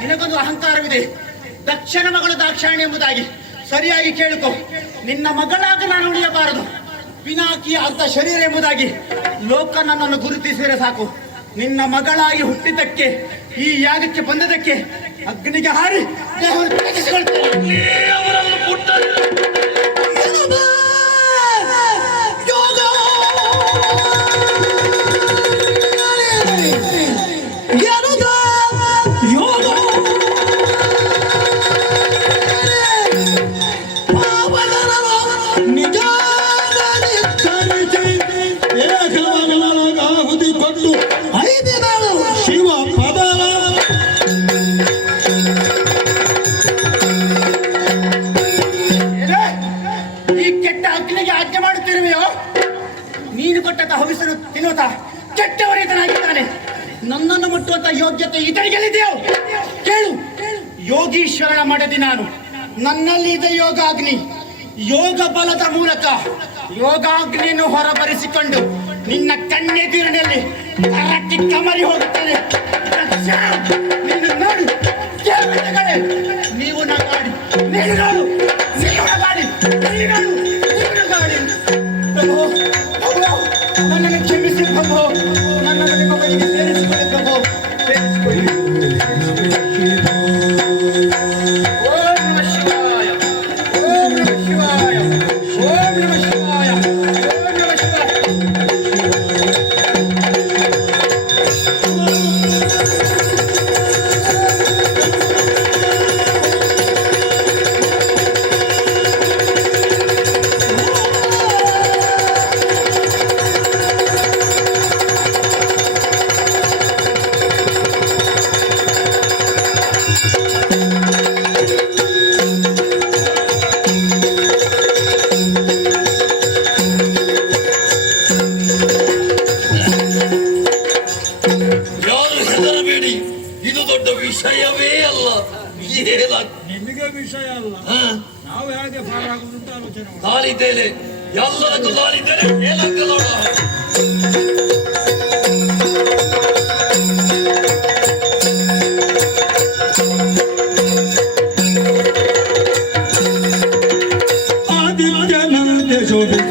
ನಿನಗೊಂದು ಅಹಂಕಾರವಿದೆ. ದಕ್ಷನ ಮಗಳು ದಾಕ್ಷಾಯಣಿ ಎಂಬುದಾಗಿ ಸರಿಯಾಗಿ ಕೇಳಿಕೊ. ನಿನ್ನ ಮಗಳಾಗ ನಾನು ಉಳಿಯಬಾರದು. ಪಿನಾಕಿ ಅರ್ಧ ಶರೀರ ಎಂಬುದಾಗಿ ಲೋಕ ನನ್ನನ್ನು ಗುರುತಿಸಿದರೆ ಸಾಕು. ನಿನ್ನ ಮಗಳಾಗಿ ಹುಟ್ಟಿದ್ದಕ್ಕೆ, ಈ ಯಾಗಕ್ಕೆ ಬಂದದಕ್ಕೆ ಅಗ್ನಿಗೆ ಹಾರಿ ದೇಹವನ್ನು ತ್ಯಜಿಸಿಕೊಳ್ತೇನೆ. ನೀನು ಕೊಟ್ಟ ಹವಿಸನ್ನು ತಿನ್ನುತ್ತಾ ಕೆಟ್ಟವರೀತನಾಗಿದ್ದಾನೆ. ನನ್ನನ್ನು ಮುಟ್ಟುವಂತ ಯೋಗ್ಯತೆ ಇದರಿಗೆಲ್ಲಿದೆಯೋ ಕೇಳು. ಯೋಗೀಶ್ವರನ ಮಡದಿ ನಾನು. ನನ್ನಲ್ಲಿ ಇದೆ ಯೋಗಾಗ್ನಿ. ಯೋಗ ಬಲದ ಮೂಲಕ ಯೋಗಾಗ್ನಿಯನ್ನು ಹೊರಬರಿಸಿಕೊಂಡು ನಿನ್ನ ಕಣ್ಣೆದುರಿನಲ್ಲಿ ಕರಟಿ ಕಮರಿ ಹೋಗುತ್ತೇನೆ. ನೀನು ನೋಡು, ನೀವು ನಗಾಡಿ, ನೀನು ನೋಡು, ನೀವು ನಗಾಡಿ, ನೀನು ನೋಡು, ನೀವು ನಗಾಡಿ. ನನ್ನನ್ನು ಕ್ಷಮಿಸಿ ಪ್ರಭು, ನನ್ನನ್ನು ನಿಮ್ಮ ಬಳಿಗೆ ಸೇರಿಸಿಕೊಳ್ಳಿ ಪ್ರಭು, ಸೇರಿಸಿಕೊಳ್ಳಿ. ಓಂ ನಮಃ ಶಿವಾಯ, ಓಂ ನಮಃ ಶಿವಾಯ, ಓಂ ನಮಃ ಶಿವಾಯ, ಓಂ ನಮಃ ಶಿವಾಯ. ಇದು ದೊಡ್ಡ ವಿಷಯವೇ ಅಲ್ಲ. ನಿಮಗೆ ವಿಷಯ ಅಲ್ಲ, ನಾವು ಹೇಗೆ ಪಾರಾಗುವುದಂತ ಆಲೋಚನೆ ತಾಳಿದ್ದೇನೆ, ಎಲ್ಲದಕ್ಕೂ ತಾಳಿದ್ದೇನೆ. ಏನಂತ ನೋಡ, ಆದಿತ್ಯನಂತೆ ಶೋಭಿತ